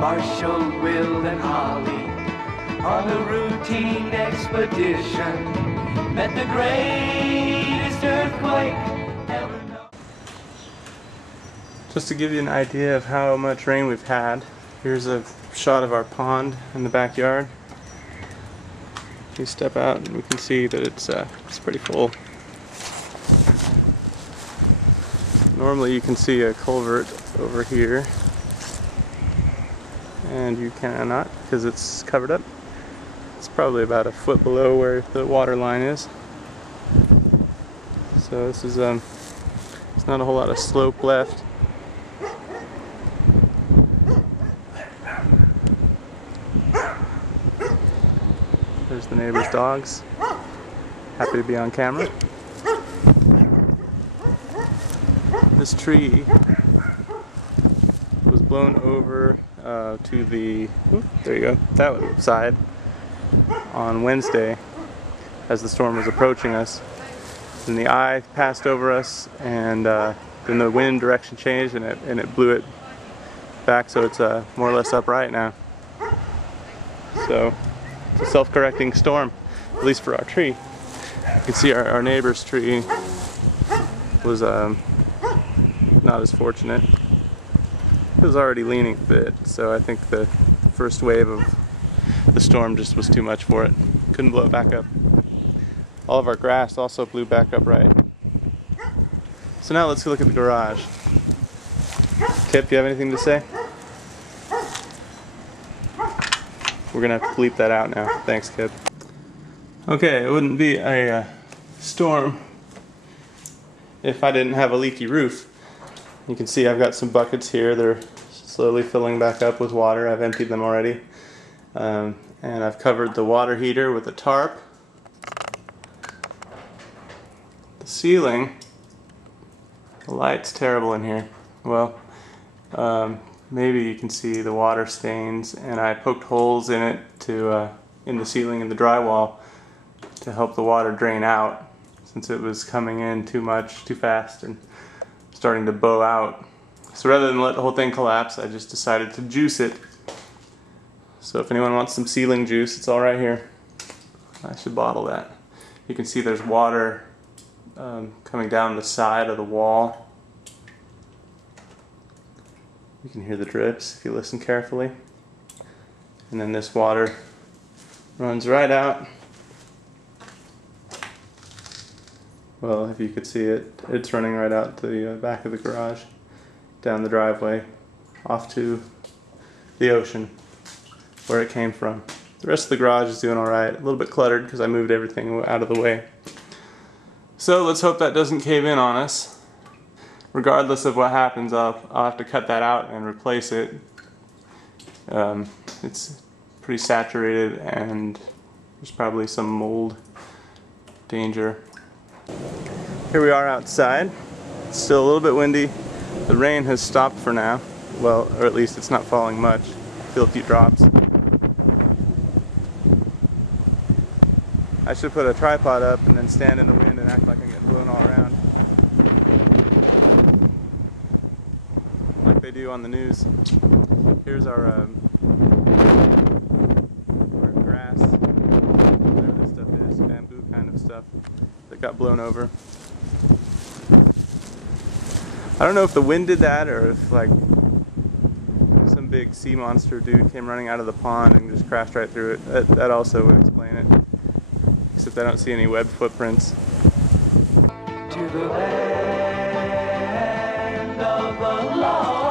Marshall, Will, and Holly on a routine expedition met the greatest earthquake ever known. Just to give you an idea of how much rain we've had, here's a shot of our pond in the backyard. You step out and we can see that it's pretty full. Normally you can see a culvert over here, and you cannot because it's covered up. It's probably about a foot below where the water line is. So this is there's not a whole lot of slope left. There's the neighbor's dogs. Happy to be on camera. This tree was blown over to the, there you go, that side on Wednesday as the storm was approaching us. Then the eye passed over us, and then the wind direction changed and it blew it back, so it's more or less upright now. So it's a self-correcting storm, at least for our tree. You can see our neighbor's tree was not as fortunate. It was already leaning a bit, so I think the first wave of the storm just was too much for it. Couldn't blow it back up. All of our grass also blew back up right. So now let's go look at the garage. Kip, do you have anything to say? We're gonna have to bleep that out now. Thanks, Kip. Okay, it wouldn't be a storm if I didn't have a leaky roof. You can see I've got some buckets here. They're slowly filling back up with water. I've emptied them already. And I've covered the water heater with a tarp. The ceiling, the light's terrible in here. Well, maybe you can see the water stains, and I poked holes in it in the ceiling and the drywall to help the water drain out, since it was coming in too much, too fast, and starting to bow out. So rather than let the whole thing collapse, I just decided to juice it. So if anyone wants some ceiling juice, it's all right here. I should bottle that. You can see there's water coming down the side of the wall. You can hear the drips if you listen carefully. And then this water runs right out. Well, if you could see it, it's running right out to the back of the garage, down the driveway, off to the ocean, where it came from. The rest of the garage is doing alright, a little bit cluttered because I moved everything out of the way. So let's hope that doesn't cave in on us. Regardless of what happens, I'll have to cut that out and replace it. It's pretty saturated and there's probably some mold danger. Here we are outside. It's still a little bit windy. The rain has stopped for now. Well, or at least it's not falling much. I feel a few drops. I should put a tripod up and then stand in the wind and act like I'm getting blown all around, like they do on the news. Here's our grass, whatever this stuff is, bamboo kind of stuff that got blown over. I don't know if the wind did that or if like some big sea monster dude came running out of the pond and just crashed right through it. That also would explain it. Except I don't see any web footprints. To the land of the lost.